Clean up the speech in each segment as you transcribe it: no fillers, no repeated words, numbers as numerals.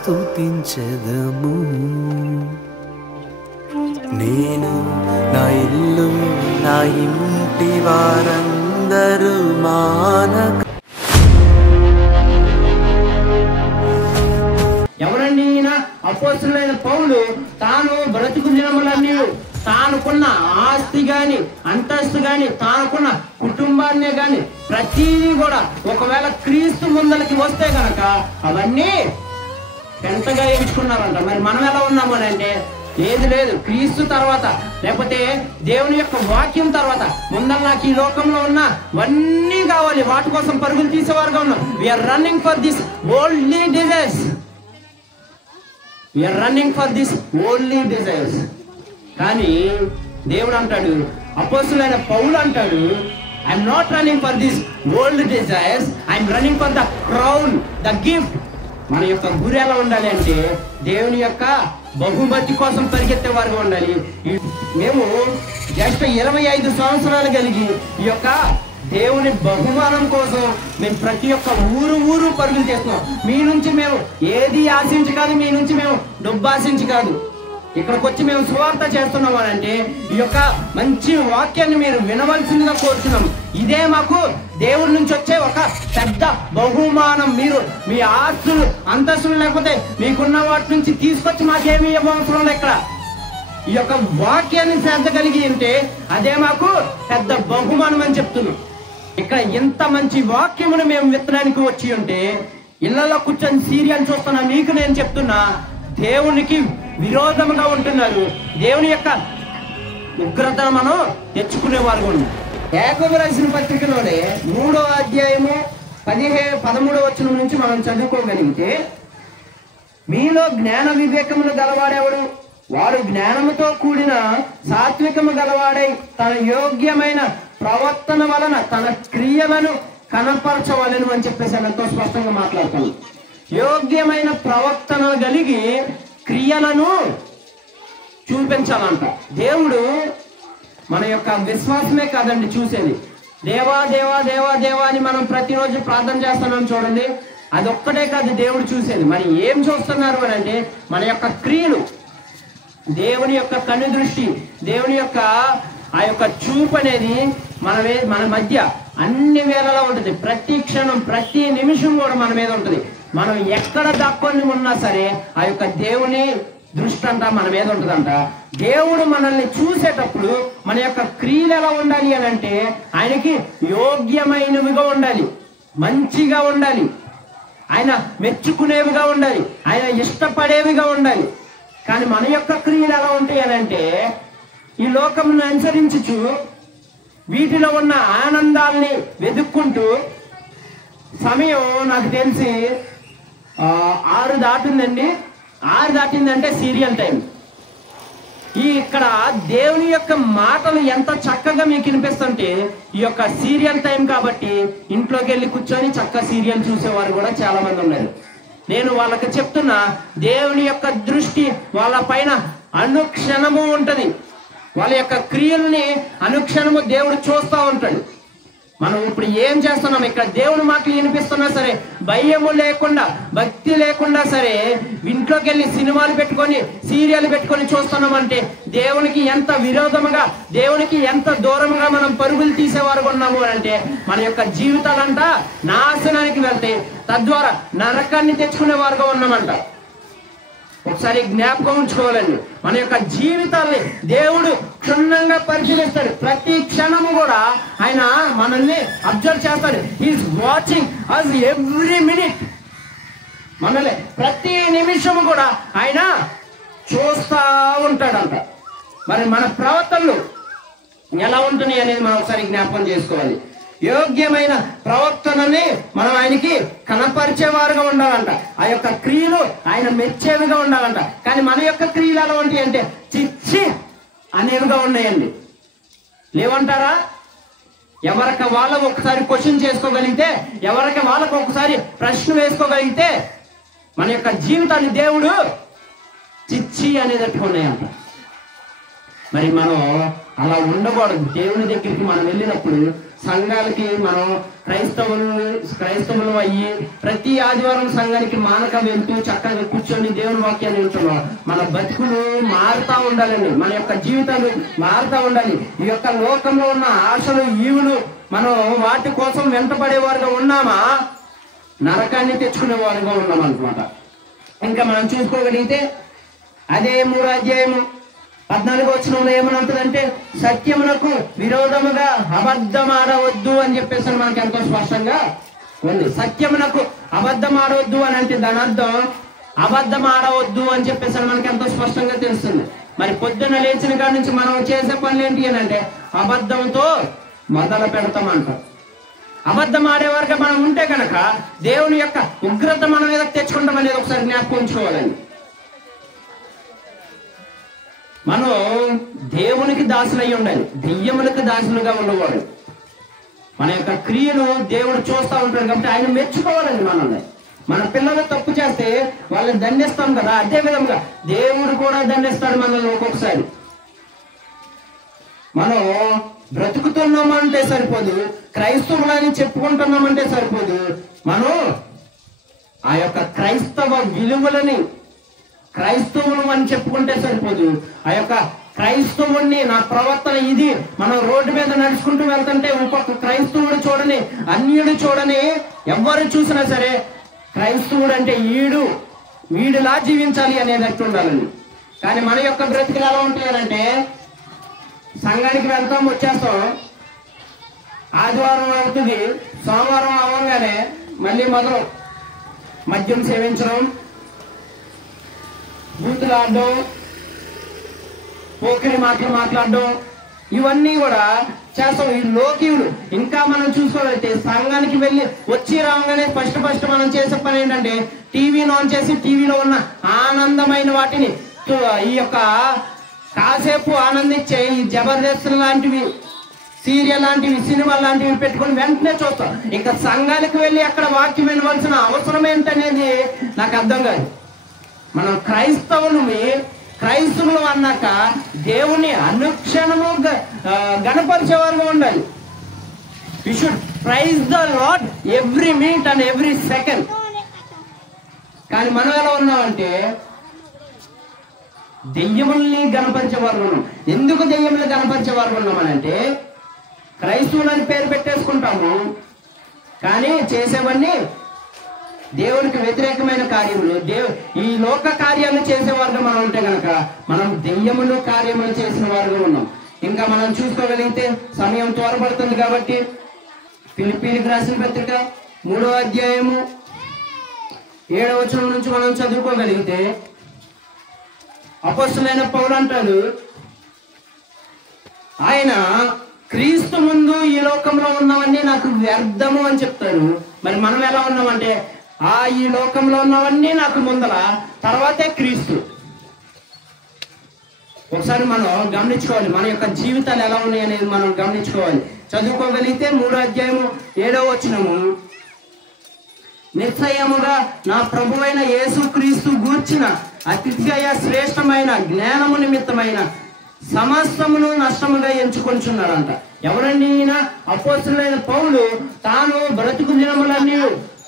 స్తుతించెదము. నేను నా ఇల్లు నా ఇంటి వారందరూ మానక. ఎవరండి ఈయన? అపోస్తలుడైన పౌలు తాను బ్రతుకు దినములన్నీ తానుకున్న ఆస్తి గాని అంతస్తు గాని తానుకున్న కుటుంబాన్నే గాని ప్రతిదీ కూడా ఒకవేళ క్రీస్తు ముందలకి వస్తే గనక అవన్నీ ఎంతగా ఎంచుకున్నారంట. మరి మనం ఎలా ఉన్నామని అంటే లేదు క్రీస్తు తర్వాత లేకపోతే దేవుని యొక్క వాక్యం తర్వాత ముందర నాకు ఈ లోకంలో ఉన్న అన్నీ కావాలి, వాటి కోసం పరుగులు తీసేవారుగా ఉన్నాం. We are running for this worldly desires. We are running for this worldly desires. కానీ దేవుడు అంటాడు, అపోస్తలుడైన పౌలు అంటాడు, I'm not running for this world desires, I'm running for the crown, the gift. మన యొక్క గురి ఎలా ఉండాలి అంటే దేవుని యొక్క బహుమతి కోసం పరిగెత్తే వారుగా ఉండాలి. మేము జస్ట్ 25 సంవత్సరాలు కలిగి ఈ యొక్క దేవుని బహుమానం కోసం మేము ప్రతి ఒక్క ఊరు పరుగులు చేస్తున్నాం. మీ నుంచి మేము ఏది ఆశించి కాదు, మీ నుంచి మేము డబ్బు ఆశించి కాదు. ఇక్కడికి వచ్చి మేము సువార్త చేస్తున్నాం అని అంటే ఈ యొక్క మంచి వాక్యాన్ని మీరు వినవలసిందిగా కోరుతున్నాం. ఇదే మాకు దేవుడి నుంచి వచ్చే ఒక పెద్ద బహుమానం. మీరు మీ ఆస్తులు అంతస్తులు లేకపోతే మీకున్న వాటి నుంచి తీసుకొచ్చి మాకేమీ అవసరం లేదు. ఇక్కడ ఈ యొక్క వాక్యాన్ని శ్రద్ధ కలిగి ఉంటే అదే మాకు పెద్ద బహుమానం అని చెప్తున్నాం. ఇక్కడ ఇంత మంచి వాక్యమును మేము విత్తడానికి వచ్చి ఉంటే ఇళ్లలో కూర్చొని సీరియల్ చూస్తున్నా మీకు నేను చెప్తున్నా, దేవునికి విరోధంగా ఉంటున్నారు. దేవుని యొక్క ఉగ్రతను మనం తెచ్చుకునేవారు ఉన్నాం. యాకోబు రాసిన పత్రికలోనే 3వ అధ్యాయము 13వ వచనం నుంచి మనం చదువుకోగలిగితే, మీలో జ్ఞాన వివేకములు గలవాడెవడు? వాడు జ్ఞానముతో కూడిన సాత్వికము గలవాడై తన యోగ్యమైన ప్రవర్తన వలన తన క్రియలను కనపరచవలెను అని చెప్పేసి ఎంతో స్పష్టంగా మాట్లాడతాను. యోగ్యమైన ప్రవర్తన కలిగి క్రియలను చూపించాలంట. దేవుడు మన యొక్క విశ్వాసమే కాదండి చూసేది. దేవా దేవా దేవా దేవా అని మనం ప్రతిరోజు ప్రార్థన చేస్తున్నాం చూడండి, అదొక్కటే కాదు దేవుడు చూసేది. మరి ఏం చూస్తున్నారు అని అంటే మన యొక్క క్రియలు, దేవుని యొక్క కన్ను దృష్టి, దేవుని యొక్క ఆ యొక్క చూపు అనేది మన మధ్య అన్ని వేళలా ఉంటుంది. ప్రతి క్షణం ప్రతి నిమిషం కూడా మన మీద ఉంటుంది. మనం ఎక్కడ దాక్కొని ఉన్నా సరే ఆ యొక్క దేవుని దృష్టి అంట మన మీద ఉంటుందంట. దేవుడు మనల్ని చూసేటప్పుడు మన యొక్క క్రియలు ఎలా ఉండాలి అని అంటే ఆయనకి యోగ్యమైనవిగా ఉండాలి, మంచిగా ఉండాలి, ఆయన మెచ్చుకునేవిగా ఉండాలి, ఆయన ఇష్టపడేవిగా ఉండాలి. కానీ మన యొక్క క్రియలు ఎలా ఉంటాయి అని అంటే ఈ లోకమును అనుసరించుచు వీటిలో ఉన్న ఆనందాల్ని వెతుక్కుంటూ, సమయం నాకు తెలిసి 6 దాటిందండి. 6 దాటిందంటే సీరియల్ టైం. ఇక్కడ దేవుని యొక్క మాటలు ఎంత చక్కగా మీకు వినిపిస్తుంటే ఈ యొక్క సీరియల్ టైం కాబట్టి ఇంట్లోకి వెళ్ళి కూర్చొని చక్కగా సీరియల్ చూసేవారు కూడా చాలా మంది ఉన్నారు. నేను వాళ్ళకి చెప్తున్నా, దేవుని యొక్క దృష్టి వాళ్ళ పైన అనుక్షణము ఉంటది. వాళ్ళ యొక్క క్రియల్ని అనుక్షణము దేవుడు చూస్తూ ఉంటాడు. మనం ఇప్పుడు ఏం చేస్తున్నాం, ఇక్కడ దేవుని మాటలు వినిపిస్తున్నా సరే భయము లేకుండా భక్తి లేకుండా సరే ఇంట్లోకి వెళ్ళి సినిమాలు పెట్టుకొని సీరియల్ పెట్టుకొని చూస్తున్నామంటే దేవునికి ఎంత విరోధముగా, దేవునికి ఎంత దూరంగా మనం పరుగులు తీసేవారు ఉన్నాము అంటే మన యొక్క జీవితాలంట నాశనానికి వెళ్తే తద్వారా నరకాన్ని తెచ్చుకునే వారుగా ఉన్నామంట. ఒకసారి జ్ఞాపకం ఉంచుకోవాలండి, మన యొక్క జీవితాల్ని దేవుడు క్షుణ్ణంగా పరిశీలిస్తాడు. ప్రతి క్షణము కూడా ఆయన మనల్ని అబ్జర్వ్ చేస్తాడు. He is watching us every minute. మనల్ని ప్రతి నిమిషము కూడా ఆయన చూస్తా ఉంటాడంట. మరి మన ప్రవర్తనలు ఎలా ఉంటున్నాయి అనేది మనం ఒకసారి జ్ఞాపకం చేసుకోవాలి. యోగ్యమైన ప్రవర్తనని మనం ఆయనకి కనపరిచేవారుగా ఉండాలంట. ఆ యొక్క క్రియలు ఆయన మెచ్చేవిగా ఉండాలంట. కానీ మన యొక్క క్రియలు ఎలా ఉంటాయి అంటే చిచ్చి అనేవిగా ఉన్నాయండి. లేవంటారా? ఎవరికి వాళ్ళకు ఒకసారి క్వశ్చన్ చేసుకోగలిగితే, ఎవరికి వాళ్ళకు ఒకసారి ప్రశ్న వేసుకోగలిగితే మన యొక్క జీవితాన్ని దేవుడు చిచ్చి అనేటట్టు ఉన్నాయంట. మరి మనం అలా ఉండకూడదు. దేవుని దగ్గరికి మనం వెళ్ళినప్పుడు సంఘాలకి మనం క్రైస్తవులు అయ్యి ప్రతి ఆదివారం సంఘానికి మానక వెళ్తూ చక్కగా కూర్చొని దేవుని వాక్యాన్ని వింటున్నాం. మన బతుకులు మారుతా ఉండాలండి, మన యొక్క జీవితాలు మారుతా ఉండాలి. ఈ యొక్క లోకంలో ఉన్న ఆశలు ఈవులు మనం వాటి కోసం వెంటపడేవారుగా ఉన్నామా, నరకాన్ని తెచ్చుకునేవారుగా ఉన్నాం అన్నమాట. ఇంకా మనం చూసుకోగలిగితే అదే 3వ అధ్యాయము 14వ వచనంలో ఏమనంటుందంటే, సత్యమునకు విరోధముగా అబద్ధమాడవద్దు అని చెప్పేసి మనకి ఎంతో స్పష్టంగా ఉంది. సత్యమునకు అబద్ధమాడవద్దు అని అంటే దాని అర్థం అబద్ధమాడవద్దు అని చెప్పేసి మనకి ఎంతో స్పష్టంగా తెలుస్తుంది. మరి పొద్దున్న లేచిన కాడి నుంచి మనం చేసే పనులు ఏంటి అని అంటే అబద్ధంతో మొదలు పెడతామంటాం. అబద్ధం ఆడేవారుగా మనం ఉంటే కనుక దేవుని యొక్క ఉగ్రత మన మీద తెచ్చుకుంటాం అనేది ఒకసారి జ్ఞాపకం ఉంచుకోవాలండి. మనం దేవునికి దాసులై ఉండాలి, దెయ్యములకు దాసులుగా ఉండకూడదు. మన యొక్క క్రియలు దేవుడు చూస్తూ ఉంటాడు కాబట్టి ఆయన మెచ్చుకోవాలండి మనల్ని. మన పిల్లలు తప్పు చేస్తే వాళ్ళని దండిస్తాం కదా, అదే విధంగా దేవుడు కూడా దండిస్తాడు మనల్ని. ఒక్కొక్కసారి మనం బ్రతుకుతున్నామంటే సరిపోదు, క్రైస్తవులని చెప్పుకుంటున్నామంటే సరిపోదు, మనం ఆ యొక్క క్రైస్తవ విలువలని క్రైస్తవులు అని చెప్పుకుంటే సరిపోదు. ఆ యొక్క క్రైస్తవుడిని నా ప్రవర్తన ఇది, మనం రోడ్డు మీద నడుచుకుంటూ వెళ్తుంటే ఇంకొక క్రైస్తవుడు చూడని, అన్యుడు చూడని, ఎవరు చూసినా సరే క్రైస్తవుడు అంటే వీడిలా జీవించాలి అనేది ఉండాలని. కానీ మన యొక్క బ్రతుకులు ఎలా ఉంటాయనంటే సంఘానికి వెళ్తాం, వచ్చేస్తాం, ఆదివారం అవుతుంది, సోమవారం అవ్వగానే మళ్ళీ మొదలు మద్యం సేవించడం, బూతులు ఆడడం, పోకిరి మాటలు మాట్లాడడం, ఇవన్నీ కూడా చేస్తాం. ఈ లోకీయులు ఇంకా మనం చూసుకోవాలంటే సంఘానికి వెళ్ళి వచ్చి రాగానే ఫస్ట్ మనం చేసే పని ఏంటంటే టీవీని ఆన్ చేసి టీవీలో ఉన్న ఆనందమైన వాటిని, ఈ యొక్క కాసేపు ఆనందించే ఈ జబర్దస్త్ లాంటివి, సీరియల్ లాంటివి, సినిమా లాంటివి పెట్టుకొని వెంటనే చూస్తాం. ఇంకా సంఘానికి వెళ్ళి అక్కడ వాక్యం వినవలసిన అవసరం ఏంటనేది నాకు అర్థం కాదు. మనం క్రైస్తవులు అన్నాక దేవుని అనుక్షణము గణపరిచేవారుగా ఉండాలి. We should praise the lord every minute and every second. కానీ మనం ఎలా ఉన్నామంటే దెయ్యముల్ని గణపరిచేవారు ఉన్నాం. ఎందుకు దెయ్యములు గణపరిచేవారు ఉన్నామని అంటే క్రైస్తవులని పేరు పెట్టేసుకుంటాము, కానీ చేసేవన్నీ దేవునికి వ్యతిరేకమైన కార్యములు, ఈ లోక కార్యాలు చేసేవారుగా మనం ఉంటే కనుక మనం దెయ్యములు కార్యములు చేసిన వారుగా ఉన్నాం. ఇంకా మనం చూసుకోగలిగితే సమయం త్వరపడుతుంది కాబట్టి ఫిలిప్పీలకు రాసిన పత్రిక 3వ అధ్యాయము 7వ వచనం నుంచి మనం చదువుకోగలిగితే అపొస్తలుడైన పౌలు అంటాడు, ఆయన క్రీస్తు ముందు ఈ లోకంలో ఉన్నవన్నీ నాకు వ్యర్థము అని చెప్తాడు. మరి మనం ఎలా ఉన్నామంటే ఈ లోకంలో ఉన్నవన్నీ నాకు ముందల, తర్వాతే క్రీస్తు. ఒకసారి మనం గమనించుకోవాలి, మన యొక్క జీవితాలు ఎలా ఉన్నాయి అనేది మనం గమనించుకోవాలి. చదువుకోగలిగితే 3వ అధ్యాయము 7వ వచనము, నిశ్చయముగా నా ప్రభువైన యేసు క్రీస్తు గూర్చిన అతిశయ శ్రేష్టమైన జ్ఞానము నిమిత్తమైన సమస్తమును నష్టముగా ఎంచుకొంచున్నాడంట. ఎవరండి ఈయన? అపోస్తలుడైన పౌలు తాను బ్రతుకు దినములన్నీ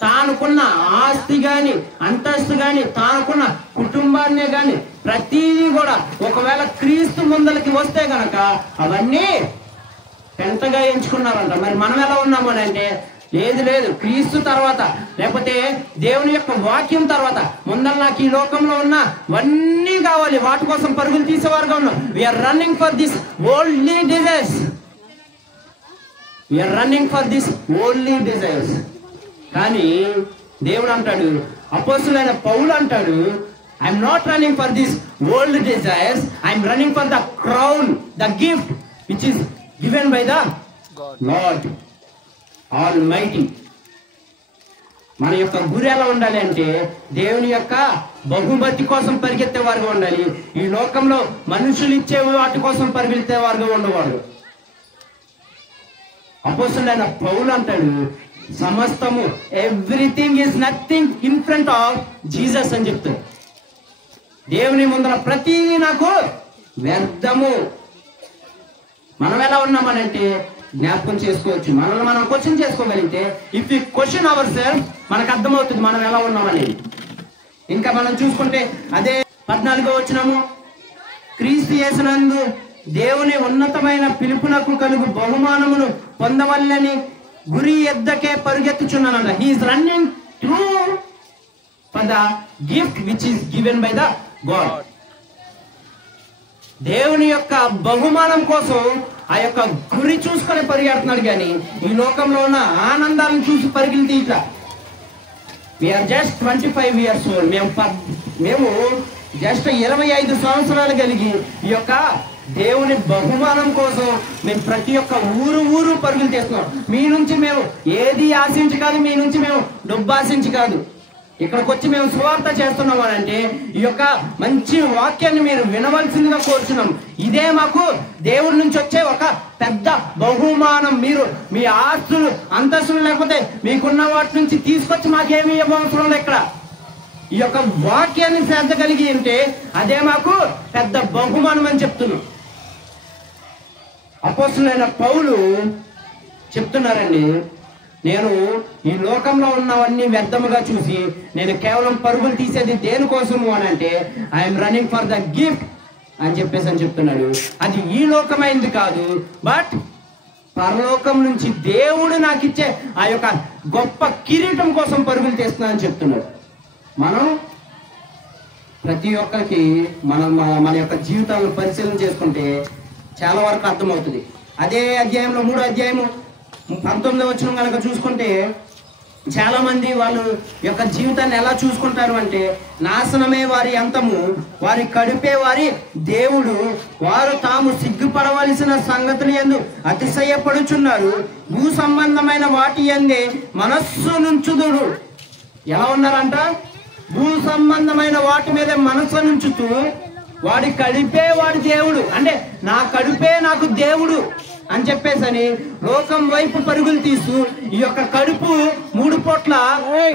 తానుకున్న ఆస్తి గాని, అంతస్తు గాని, తానుకున్న కుటుంబాన్నే గాని ప్రతిదీ కూడా ఒకవేళ క్రీస్తు ముందలకి వస్తే గనక అవన్నీ ఎంతగా ఎంచుకున్నారంట. మరి మనం ఎలా ఉన్నామని అంటే లేదు క్రీస్తు తర్వాత, లేకపోతే దేవుని యొక్క వాక్యం తర్వాత ముందర నాకు ఈ లోకంలో ఉన్న అన్నీ కావాలి, వాటి కోసం పరుగులు తీసేవారుగా ఉన్నాం. We are running for this only desires, we are running for this only desires. కానీ దేవుడు అంటాడు, అపోస్తలుడైన పౌలు అంటాడు, I'm not running for this old desires, I'm running for the crown, the gift which is given by the lord almighty. మన యొక్క గురి ఎలా ఉండాలి అంటే దేవుని యొక్క బహుమతి కోసం పరిగెత్తే వారుగా ఉండాలి. ఈ లోకంలో మనుషులు ఇచ్చే వాటి కోసం పరిగెత్తే వారుగా ఉండేవాడు. అపోస్తలుడైన పౌలు అంటాడు, సమస్తము everything is nothing in front of Jesus అని చెప్తాడు. దేవుని ముందర ప్రతిదీ నాకు వ్యర్థము. మనం ఎలా ఉన్నామనంటే జ్ఞాపకం చేసుకోవచ్చు. మనల్ని మనం క్వశ్చన్ చేసుకోగలిగితే if you question our self మనకు అర్థమవుతుంది మనం ఎలా ఉన్నామనేది. ఇంకా మనం చూసుకుంటే అదే 14వ వచనము, క్రీస్తు యేసునందు దేవుని ఉన్నతమైన పిలుపునకు కలుగు బహుమానమును పొందవల్లని గురి ఎద్దకే పరుగెత్తుచున్నానంట. He is running through for the gift which is given by the God. దేవుని యొక్క బహుమానం కోసం ఆ యొక్క గురి చూసుకొని పరిగెడుతున్నాడు, కానీ ఈ లోకంలో ఉన్న ఆనందాలను చూసి పరిగిలి తీయట్లా. We are just 25 years old. మేము జస్ట్ 25 సంవత్సరాలు కలిగి ఈ యొక్క దేవుని బహుమానం కోసం మేము ప్రతి ఒక్క ఊరు పరుగులు తీస్తున్నాం. మీ నుంచి మేము ఏది ఆశించి కాదు, మీ నుంచి మేము డబ్బు ఆశించి కాదు. ఇక్కడికి వచ్చి మేము సువార్త చేస్తున్నాం అని అంటే ఈ యొక్క మంచి వాక్యాన్ని మీరు వినవలసిందిగా కోరుచున్నాం. ఇదే మాకు దేవుడి నుంచి వచ్చే ఒక పెద్ద బహుమానం. మీరు మీ ఆస్తులు అంతస్తులు లేకపోతే మీకున్న వాటి నుంచి తీసుకొచ్చి మాకేమీ అవసరం లేదు. ఇక్కడ ఈ యొక్క వాక్యాన్ని శ్రద్ధ కలిగి ఉంటే అదే మాకు పెద్ద బహుమానం అని చెప్తున్నాం. అపోస్తలుడైన పౌలు చెప్తున్నారండి, నేను ఈ లోకంలో ఉన్నవన్నీ వ్యర్థముగా చూసి నేను కేవలం పరుగులు తీసేది దేనికోసము అని అంటే I'm running for the gift అని చెప్తున్నాడు. అది ఈ లోకమైంది కాదు, బట్ పరలోకం నుంచి దేవుడు నాకు ఇచ్చే ఆ యొక్క గొప్ప కిరీటం కోసం పరుగులు తీస్తున్నానని చెప్తున్నాడు. మనం ప్రతి ఒక్కరికి మన యొక్క జీవితాలను పరిశీలన చేసుకుంటే చాలా వరకు అర్థమవుతుంది. అదే అధ్యాయంలో 3వ అధ్యాయము 19వ వచనం కనుక చూసుకుంటే చాలా మంది వాళ్ళు యొక్క జీవితాన్ని ఎలా చూసుకుంటారు అంటే నాశనమే వారి అంతము, వారి కడుపే వారి దేవుడు, వారు తాము సిగ్గుపడవలసిన సంగతులు యందు అతిశయపడుచున్నారు, భూ సంబంధమైన వాటి యందే మనస్సు నుంచుదురు. ఎలా ఉన్నారంట? భూ సంబంధమైన వాటి మీద మనస్సు నుంచుతూ వాడి కడుపే వాడి దేవుడు, అంటే నా కడుపే నాకు దేవుడు అని చెప్పేసని లోకం వైపు పరుగులు తీస్తూ ఈ యొక్క కడుపు 3 పూట్ల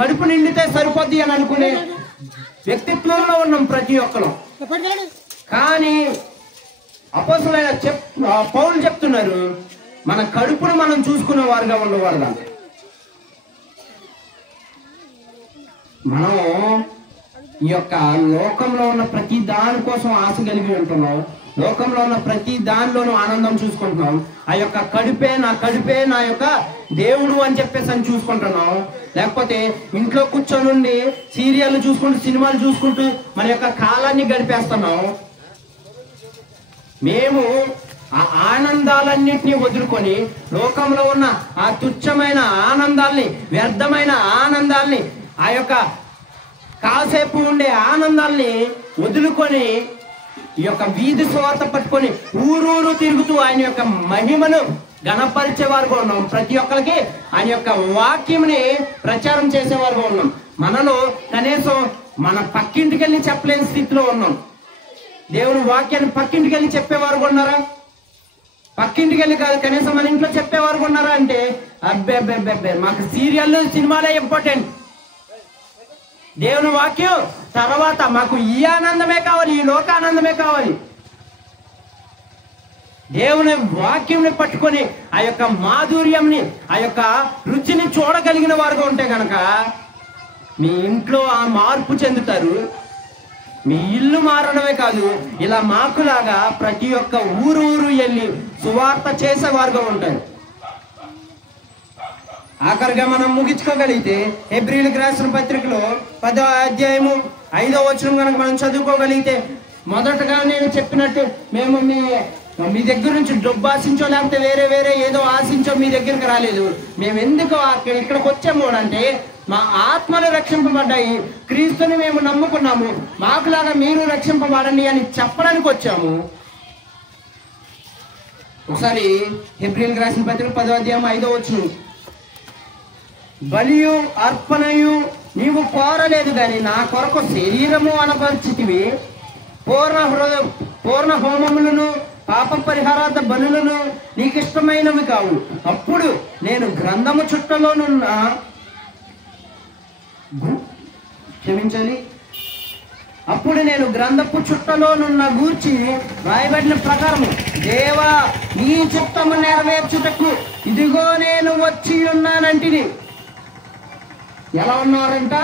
కడుపు నిండితే సరిపోద్ది అని అనుకునే వ్యక్తిత్వంలో ఉన్నాం ప్రతి ఒక్కరు. కానీ అపోస్తలుడైన పౌలు చెప్తున్నారు, మన కడుపును మనం చూసుకునే వారుగా ఉండేవారుగా. మనం ఈ యొక్క లోకంలో ఉన్న ప్రతి దాని కోసం ఆశ కలిగి ఉంటున్నాం, లోకంలో ఉన్న ప్రతి దానిలోనూ ఆనందం చూసుకుంటున్నాం. ఆ యొక్క కడుపే నా యొక్క దేవుడు అని చెప్పేసి అని చూసుకుంటున్నాం. లేకపోతే ఇంట్లో కూర్చొని సీరియల్ చూసుకుంటూ సినిమాలు చూసుకుంటూ మన యొక్క కాలాన్ని గడిపేస్తున్నాం. మేము ఆ ఆనందాలన్నింటినీ వదులుకొని లోకంలో ఉన్న ఆ తుచ్చమైన ఆనందాల్ని, వ్యర్థమైన ఆనందాల్ని, ఆ యొక్క కాసేపు ఉండే ఆనందాల్ని వదులుకొని ఈ యొక్క వీధి సువార్త పట్టుకొని ఊరూరు తిరుగుతూ ఆయన యొక్క మహిమను గణపరిచేవారుగా ఉన్నాం. ప్రతి ఒక్కరికి ఆయన యొక్క వాక్యంని ప్రచారం చేసేవారుగా ఉన్నాం. మనలో కనీసం మన పక్కింటికి వెళ్ళి చెప్పలేని స్థితిలో ఉన్నాం. దేవుని వాక్యాన్ని పక్కింటికి వెళ్ళి చెప్పేవారు ఉన్నారా? పక్కింటికి వెళ్ళి కాదు, కనీసం మన ఇంట్లో చెప్పేవారు ఉన్నారా అంటే అబ్బే మాకు సీరియల్ సినిమాలే ఇంపార్టెంట్, దేవుని వాక్యం తర్వాత మాకు ఈ ఆనందమే కావాలి, ఈ లోకానందమే కావాలి. దేవుని వాక్యంని పట్టుకొని ఆ యొక్క మాధుర్యంని, ఆ యొక్క రుచిని చూడగలిగిన వారుగా ఉంటే కనుక మీ ఇంట్లో ఆ మార్పు చెందుతారు. మీ ఇల్లు మారడమే కాదు, ఇలా మాకులాగా ప్రతి ఒక్క ఊరు వెళ్ళి సువార్త చేసేవారుగా ఉంటారు. ఆఖరిగా మనం ముగించుకోగలిగితే హెబ్రీయులకు రాసిన పత్రికలో 10వ అధ్యాయము 5వ వచనం కనుక మనం చదువుకోగలిగితే, మొదటగా నేను చెప్పినట్టు మేము మీ దగ్గర నుంచి డబ్బు ఆశించో లేకపోతే వేరే ఏదో ఆశించో మీ దగ్గరికి రాలేదు. మేము ఎందుకు ఇక్కడికి వచ్చాము అంటే మా ఆత్మలు రక్షింపబడ్డాయి, క్రీస్తుని మేము నమ్ముకున్నాము, మాకులాగా మీరు రక్షింపబడండి అని చెప్పడానికి వచ్చాము. ఒకసారి హెబ్రీయులకు రాసిన పత్రిక 10వ అధ్యాయం 5వ వచనం, బలియు అర్పణయు నీవు కోరలేదు గాని నా కొరకు శరీరము అనపరిచితివి, పూర్ణ హోమములను పాప పరిహారార్థ బలులను నీకు ఇష్టమైనవి కావు. అప్పుడు నేను గ్రంథము చుట్టలోనున్న అప్పుడు నేను గ్రంథపు చుట్టలోనున్న గూర్చి రాయబడిన ప్రకారము దేవా నీ చిత్తము నెరవేర్చుటకు ఇదిగో నేను వచ్చి ఉన్నానంటిని. ఎలా ఉన్నారంట?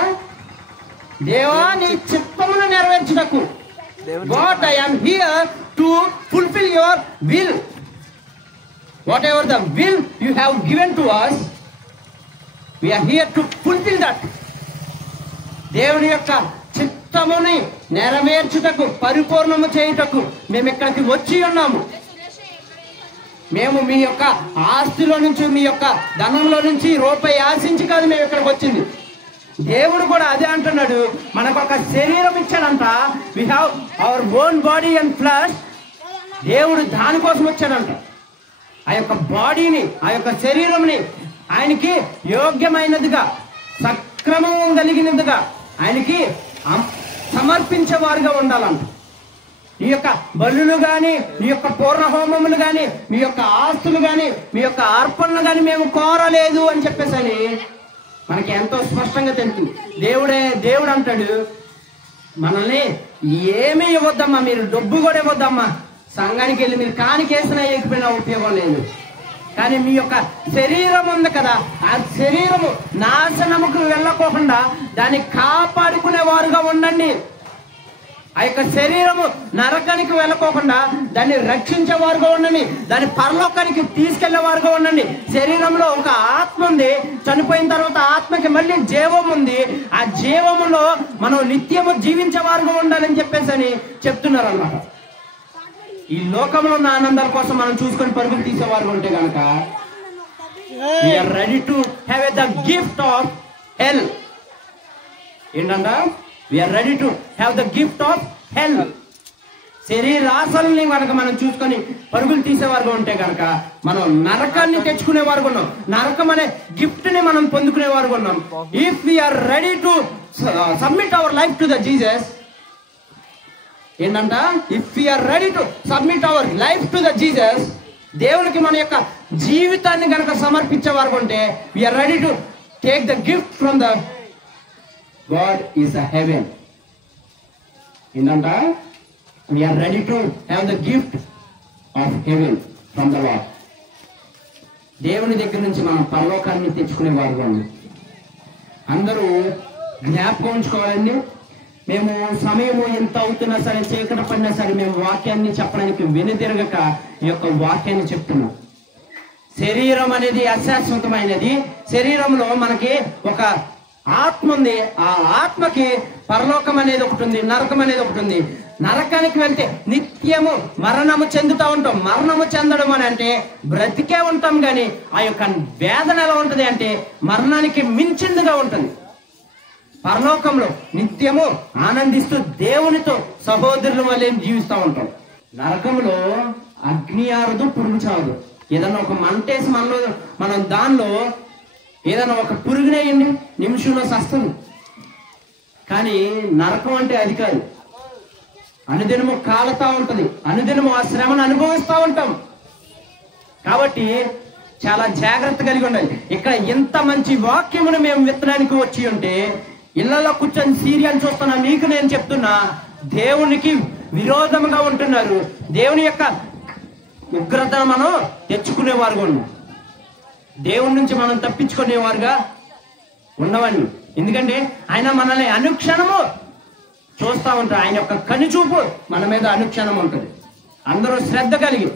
దేవా నీ చిత్తమును నెరవేర్చుటకు. What I am here to fulfill your will. Whatever the will you have given to us, we are here to fulfill that. దేవుని యొక్క చిత్తముని నెరవేర్చుటకు, పరిపూర్ణము చేయుటకు మేము ఇక్కడికి వచ్చి ఉన్నాము. మేము మీ యొక్క ఆస్తిలో నుంచి, మీ యొక్క ధనంలో నుంచి రూపాయి ఆశించి కాదు మేము ఇక్కడికి వచ్చింది. దేవుడు కూడా అదే అంటున్నాడు, మనకు ఒక శరీరం ఇచ్చాడంట. We have our own body and flesh. దేవుడు దానికోసం వచ్చాడంట. ఆ యొక్క బాడీని, ఆ యొక్క శరీరంని ఆయనకి యోగ్యమైనదిగా, సక్రమం కలిగినదిగా ఆయనకి సమర్పించేవారుగా ఉండాలంట. మీ యొక్క బలులు కానీ, మీ యొక్క పూర్ణ హోమములు కానీ, మీ యొక్క ఆస్తులు కానీ, మీ యొక్క అర్పణలు కానీ మేము కోరలేదు అని చెప్పేసి మనకి ఎంతో స్పష్టంగా తెలుస్తుంది. దేవుడు అంటాడు, మనల్ని ఏమీ ఇవ్వద్దమ్మా, మీరు డబ్బు కూడా ఇవ్వద్దమ్మా, సంఘానికి వెళ్ళి మీరు కానికేసినా ఎక్కిపోయినా ఉపయోగం లేదు. కానీ మీ యొక్క శరీరం ఉంది కదా, ఆ శరీరము నాశనముకు వెళ్ళకోకుండా దాన్ని కాపాడుకునేవారుగా ఉండండి. ఆ యొక్క శరీరము నరకానికి వెళ్ళకోకుండా దాన్ని రక్షించేవారుగా ఉండండి. దాన్ని పరలోకానికి తీసుకెళ్లేవారుగా ఉండండి. శరీరంలో ఒక ఆత్మ ఉంది, చనిపోయిన తర్వాత ఆత్మకి మళ్ళీ జీవం ఉంది. ఆ జీవములో మనం నిత్యము జీవించేవారుగా ఉండాలని చెప్పేసి చెప్తున్నారు అన్నమాట. ఈ లోకంలో ఉన్న ఆనందాల కోసం మనం చూసుకొని పరుగులు తీసేవారు ఉంటే కనుక we are ready to have the gift of hell. ఏంటంట? We are ready to have the gift of hell. శరీరాశల్ని కనుక మనం చూసుకొని పరుగులు తీసేవారుగా ఉంటే కనుక మనం నరకాన్ని తెచ్చుకునేవారుగా ఉన్నాం. నరకం అనే గిఫ్ట్ ని మనం పొందుకునేవారుగా ఉన్నాం. If we are ready to submit our life to the Jesus, ఏంటంట? If we are ready to submit our life to the Jesus, దేవునికి మన యొక్క జీవితాన్ని కనుక సమర్పించేవారు ఉంటే we are ready to take the gift from the God is a heaven. ఏంటంట? We are ready to have the gift of heaven from the Lord. దేవుని దగ్గర నుంచి మనం పరలోకాన్ని తెచ్చుకునేవారుగా ఉంది. అందరూ జ్ఞాపకం ఉంచుకోవాలండి. మేము సమయము ఎంత అవుతున్నా సరే, చీకటి పడినా సరే, మేము వాక్యాన్ని చెప్పడానికి వెనుతిరగక ఈ యొక్క వాక్యాన్ని చెప్తున్నాం. శరీరం అనేది అశాశ్వతమైనది. శరీరంలో మనకి ఒక ఆత్మ ఉంది. ఆ ఆత్మకి పరలోకం అనేది ఒకటి ఉంది, నరకం అనేది ఒకటి ఉంది. నరకానికి వెళ్తే నిత్యము మరణము చెందుతూ ఉంటాం. మరణము చెందడం అని అంటే బ్రతికే ఉంటాం, కానీ ఆ యొక్క వేదన ఎలా ఉంటుంది అంటే మరణానికి మించిందిగా ఉంటుంది. పరలోకంలో నిత్యము ఆనందిస్తూ దేవునితో సహోదరుల వల్లే జీవిస్తూ ఉంటాం. నరకంలో అగ్ని ఆరదు, పురుగు చావదు. ఏదన్నా ఒక మంటేసి మనం దానిలో ఏదైనా ఒక పురుగునేయండి, నిమిషంలో సస్తుంది. కానీ నరకం అంటే అది కాదు. అనుదినము కాలుతా ఉంటది, అనుదినము ఆ శ్రమను అనుభవిస్తూ ఉంటాం. కాబట్టి చాలా జాగ్రత్త కలిగి ఉండాలి. ఇక్కడ ఇంత మంచి వాక్యమును మేము విత్తడానికి వచ్చి ఉంటే, ఇళ్లలో కూర్చొని సీరియల్ చూస్తున్నా మీకు నేను చెప్తున్నా, దేవునికి విరోధముగా ఉంటున్నారు. దేవుని యొక్క ఉగ్రతను మనం తెచ్చుకునేవారుగా ఉన్నాం. దేవుడి నుంచి మనం తప్పించుకునేవారుగా ఉండవండి. ఎందుకంటే ఆయన మనల్ని అనుక్షణము చూస్తూ ఉంటారు. ఆయన యొక్క కనుచూపు మన మీద అనుక్షణం ఉంటుంది. అందరూ శ్రద్ధ కలిగి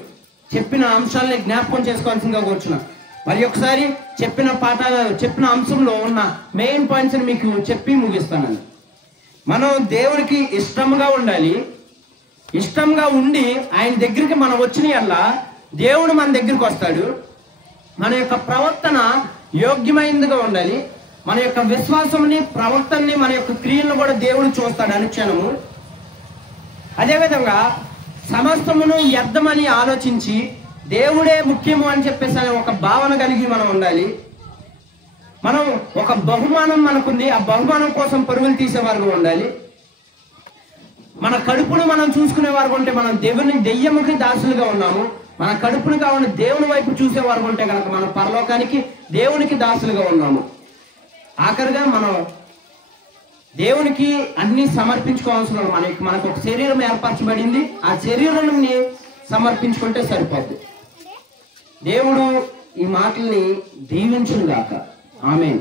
చెప్పిన అంశాలని జ్ఞాపకం చేసుకోవాల్సిందిగా కూర్చున్నాం. మరి ఒకసారి చెప్పిన అంశంలో ఉన్న మెయిన్ పాయింట్స్ మీకు చెప్పి ముగిస్తానండి. మనం దేవునికి ఇష్టంగా ఉండాలి. ఇష్టంగా ఉండి ఆయన దగ్గరికి మనం వచ్చినయల్లా దేవుడు మన దగ్గరికి వస్తాడు. మన యొక్క ప్రవర్తన యోగ్యమైనదిగా ఉండాలి. మన యొక్క విశ్వాసంని, ప్రవర్తనని, మన యొక్క క్రియలను కూడా దేవుడు చూస్తాడు అనుక్షణము. అదేవిధంగా సమస్తమును వ్యర్థమని ఆలోచించి దేవుడే ముఖ్యము అని చెప్పేసి ఒక భావన కలిగి మనం ఉండాలి. మనం ఒక బహుమానం మనకుంది, ఆ బహుమానం కోసం పరుగులు తీసేవారుగా ఉండాలి. మన కడుపును మనం చూసుకునేవారు ఉంటే మనం దెయ్యముకి దాసులుగా ఉన్నాము. మన కడుపును కావాలి దేవుని వైపు చూసేవారు ఉంటే కనుక మనం పరలోకానికి, దేవునికి దాసులుగా ఉన్నాము. ఆఖరిగా మనం దేవునికి అన్ని సమర్పించుకోవాల్సిన మనకు ఒక శరీరం ఏర్పరచబడింది. ఆ శరీరాన్ని సమర్పించుకుంటే సరిపోద్ది. దేవుడు ఈ మాటల్ని దీవించుగాక. ఆమేన్.